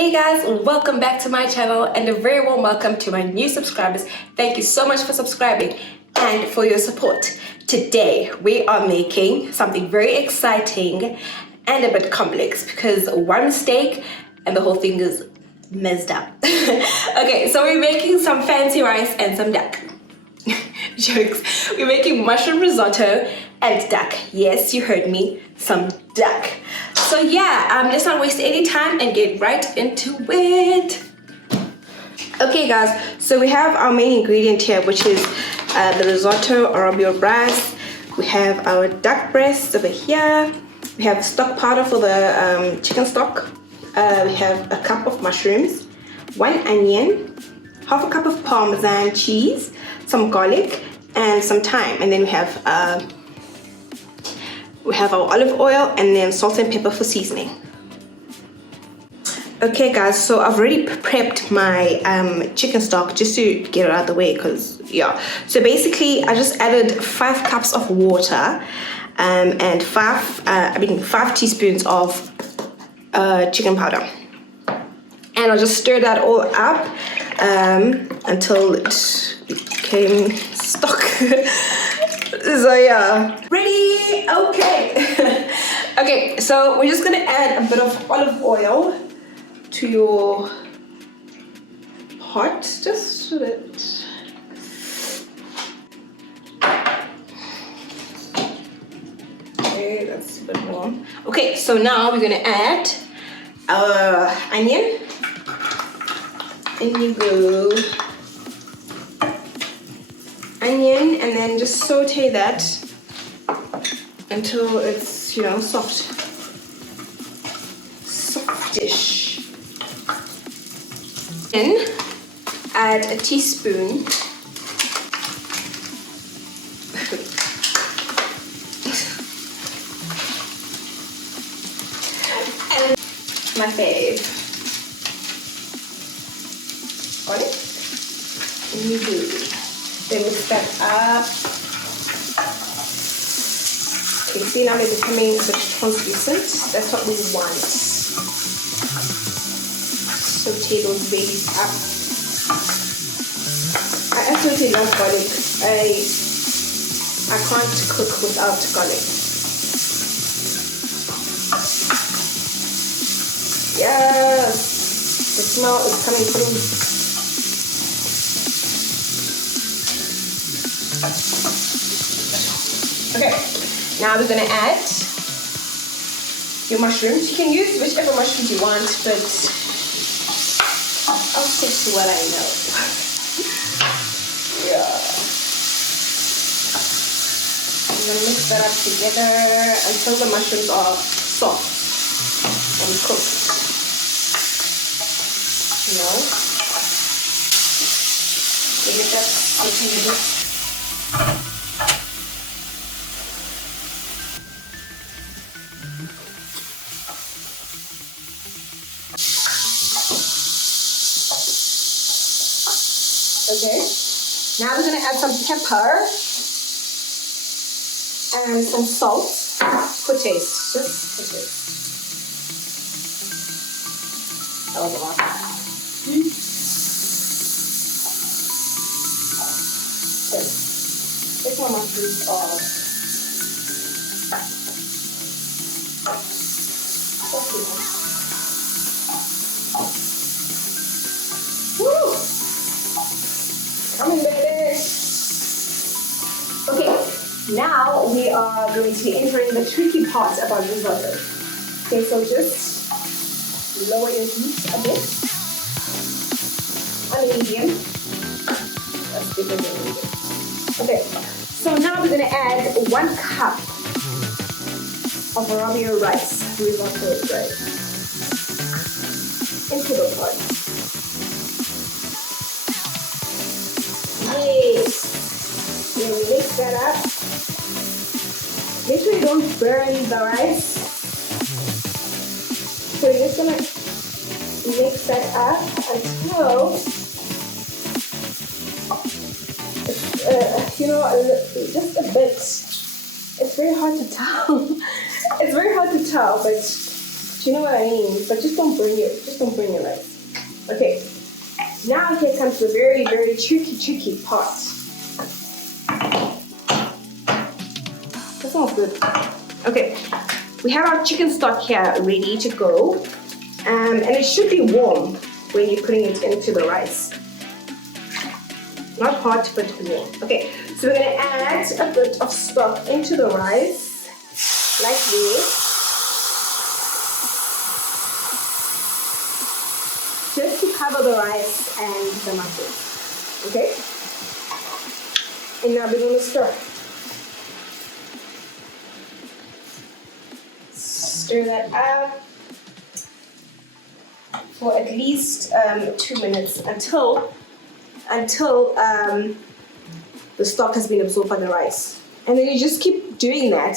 Hey guys, welcome back to my channel and a very warm welcome to my new subscribers. Thank you so much for subscribing and for your support. Today we are making something very exciting and a bit complex because one mistake and the whole thing is messed up. Okay, so we're making some fancy rice and some duck. Jokes. We're making mushroom risotto and duck. Yes, you heard me, some duck. So yeah, let's not waste any time and get right into it. Okay guys, so we have our main ingredient here, which is the risotto arabio rice. We have our duck breast over here. We have stock powder for the chicken stock. We have a cup of mushrooms, 1 onion, half a cup of Parmesan cheese, some garlic, and some thyme. And then we have our olive oil and then salt and pepper for seasoning. Okay guys, so I've already prepped my chicken stock just to get it out of the way because yeah. So basically I just added 5 cups of water and 5 teaspoons of chicken powder. And I'll just stir that all up until it became stock. So yeah, ready? Okay. Okay, so we're just gonna add a bit of olive oil to your pot, just so that okay, that's a bit more. Okay, so now we're gonna add our onion. In you go. Onion, and then just saute that until it's, you know, softish. Then add a teaspoon and my fave, garlic. And you do. Then mix that up. Okay, see now they're becoming a bit translucent. That's what we want. Saute those babies up. I absolutely love garlic. I can't cook without garlic. Yes! The smell is coming through. Okay, now we're gonna add your mushrooms. You can use whichever mushrooms you want, but I'll stick to what I know. Yeah. I'm gonna mix that up together until the mushrooms are soft and cooked. You know? Get that sauteed. Okay, now we're going to add some pepper and some salt for taste, just for taste. That was a lot. Okay, take my mushrooms off. Woo! Coming, baby. Okay, now we are going to be entering the tricky part about risotto. Okay, so just lower your heat a bit on medium. That's bigger than medium. Okay, so now we're going to add 1 cup of arabio rice, risotto rice, into the pot. Yes. Then we mix that up. Make sure you don't burn the rice. So you're just gonna mix that up until you know, just a bit. It's very hard to tell. It's very hard to tell, but Do you know what I mean? But just don't burn your rice. Okay. Now here comes the very, very tricky part. That smells good. Okay. We have our chicken stock here ready to go. And it should be warm when you're putting it into the rice. Not hot, but warm. Okay, so we're gonna add a bit of stock into the rice, like this. Just to cover the rice and the mushrooms. Okay? And now we're gonna stir. Stir that up for at least 2 minutes until the stock has been absorbed by the rice. And then you just keep doing that,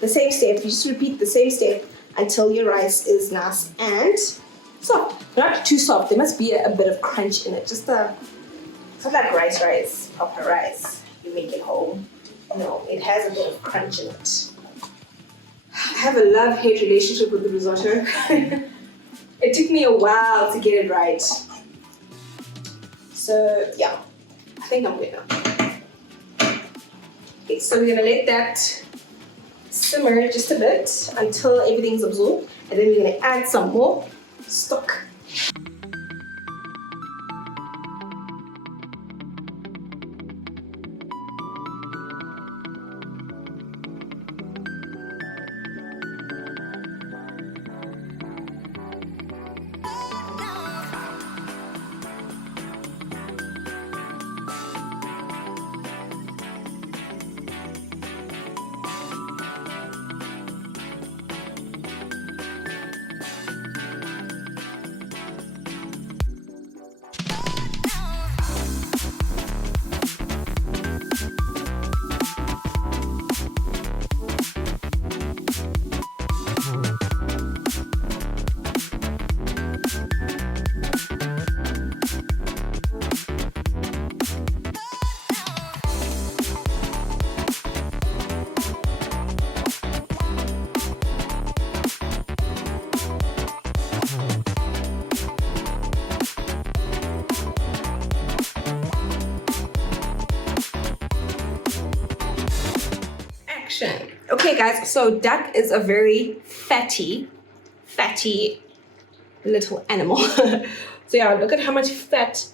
the same step. You just repeat the same step until your rice is nice and soft. Not too soft. There must be a bit of crunch in it. Just it's not like rice, proper rice. You make it home. No, it has a bit of crunch in it. I have a love-hate relationship with the risotto. It took me a while to get it right. So yeah, I think I'm good now. Okay, so we're gonna let that simmer just a bit until everything's absorbed, and then we're gonna add some more stock. Okay guys, so duck is a very fatty little animal. So yeah, look at how much fat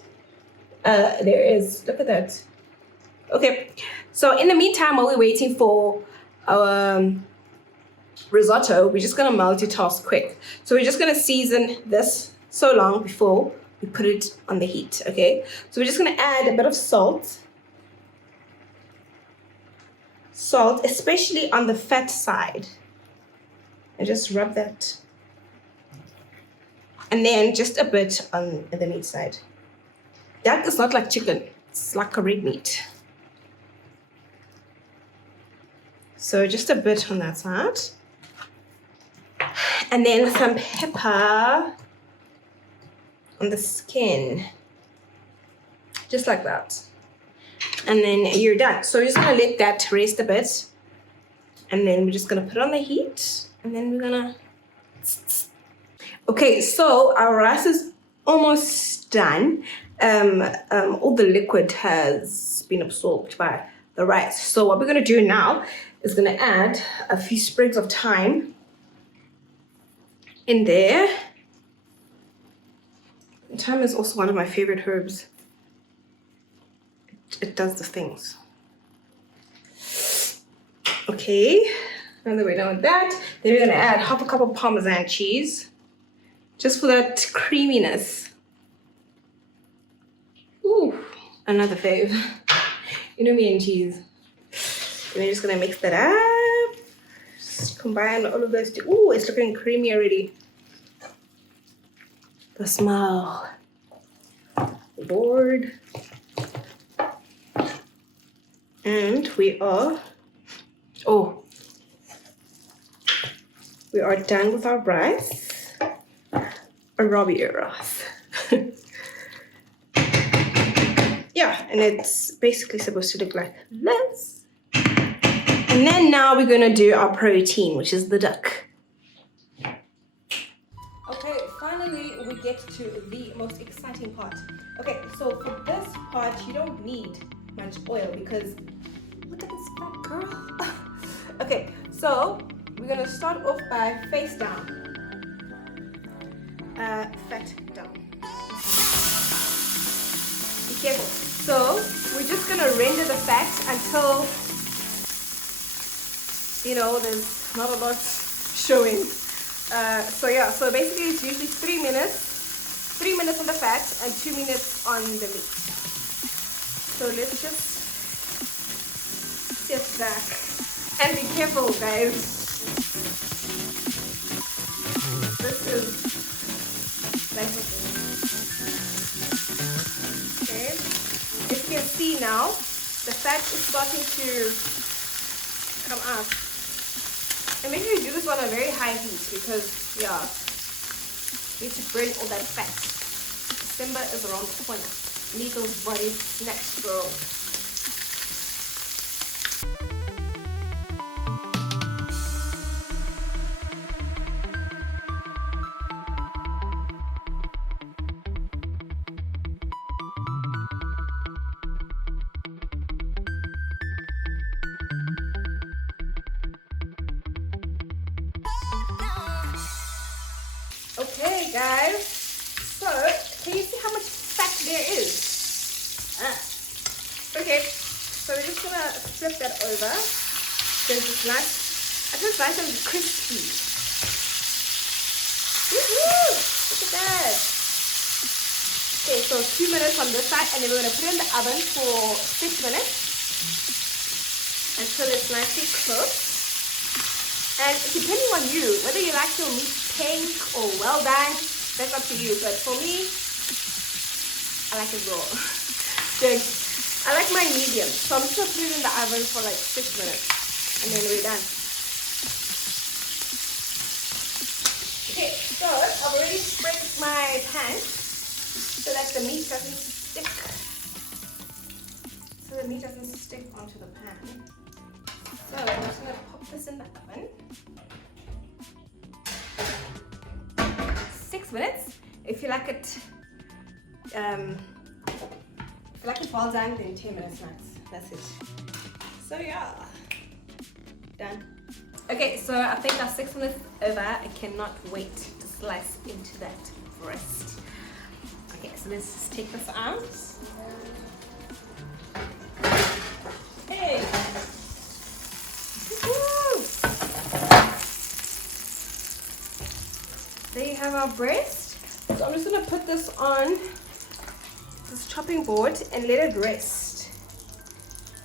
there is. Look at that. Okay, so in the meantime, while we're waiting for our risotto, we're just gonna multitask quick. So we're just gonna season this so long before we put it on the heat, okay? So we're just gonna add a bit of salt, especially on the fat side, and just rub that. And then just a bit on the meat side. Duck is not like chicken, it's like a red meat. So just a bit on that side. And then some pepper on the skin, just like that. And then you're done. So you're just gonna let that rest a bit. And then we're just gonna put it on the heat. And then we're gonna... Okay, so our rice is almost done. All the liquid has been absorbed by the rice. So what we're gonna do now is gonna add a few sprigs of thyme in there. Thyme is also one of my favorite herbs. It does the things. Okay, now that we're done with that, then we're gonna add half a cup of Parmesan cheese, just for that creaminess. Ooh, another fave. You know me and cheese. And we're just gonna mix that up. Just combine all of those. Ooh, it's looking creamy already. The smell. Lord. And we are done with our rice. A Robbie rice. Yeah, and it's basically supposed to look like this. And then now we're gonna do our protein, which is the duck. get to the most exciting part. Okay, so for this part, you don't need much oil because look at this fat girl. Okay, so we're gonna start off by face down. Fat down. Be careful. So we're just gonna render the fat until, you know, there's not a lot showing. So yeah, so basically it's usually 3 minutes. 3 minutes on the fat and 2 minutes on the meat. So let's just sit back and be careful, guys. This is like okay. If you can see now, the fat is starting to come out. And make sure you do this on a very high heat because, yeah, you need to burn all that fat. December is around the corner. Need those body snacks, bro. Okay, guys, so can you see how much fat there is? Okay, so we're just gonna flip that over because it's nice. I think it's nice and crispy. Woohoo! Look at that. Okay, so 2 minutes on this side, and then we're gonna put it in the oven for 6 minutes until it's nicely cooked. And depending on you, whether you like your meat pink or well done, that's up to you. But for me, I like it raw. I like my medium. So I'm just going to put it in the oven for like 6 minutes. And then we're done. Okay, so I've already spread my pan so that the meat doesn't stick. So the meat doesn't stick onto the pan. So I'm just going to pop this in the oven. 6 minutes. If you like it, well done, then 10 minutes max. That's it. So yeah, done. Okay, so I think our 6 minutes over. I cannot wait to slice into that breast. Okay, so let's just take this out. Hey. There you have our breast. So I'm just gonna put this on this chopping board and let it rest.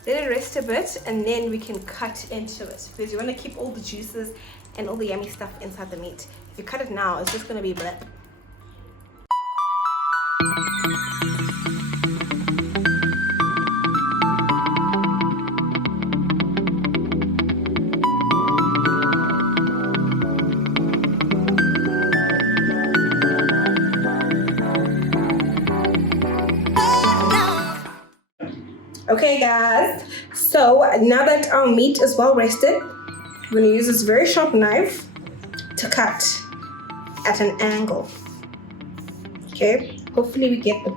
Let it rest a bit and then we can cut into it because you want to keep all the juices and all the yummy stuff inside the meat. If you cut it now, it's just gonna be blip. Okay guys, so now that our meat is well rested, we're going to use this very sharp knife to cut at an angle. Okay, hopefully we get the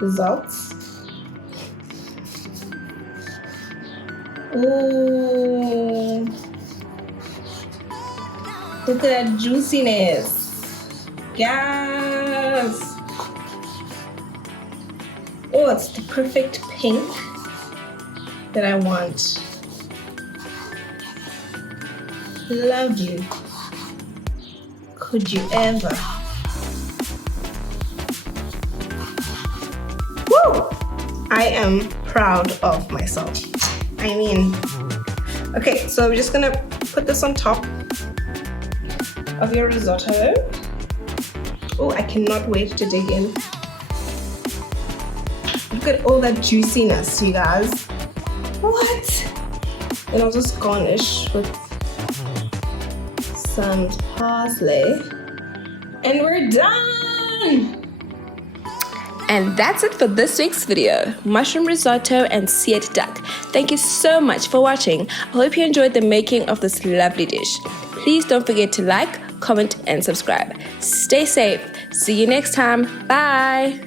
results. Ooh, look at that juiciness. Yes. Oh, it's the perfect pink that I want. Lovely. Could you ever? Woo! I am proud of myself. I mean, okay, so we're just gonna put this on top of your risotto. Oh, I cannot wait to dig in. Look at all that juiciness, you guys. What? And I'll just garnish with some parsley. And we're done! And that's it for this week's video. Mushroom risotto and seared duck. Thank you so much for watching. I hope you enjoyed the making of this lovely dish. Please don't forget to like, comment, and subscribe. Stay safe. See you next time. Bye.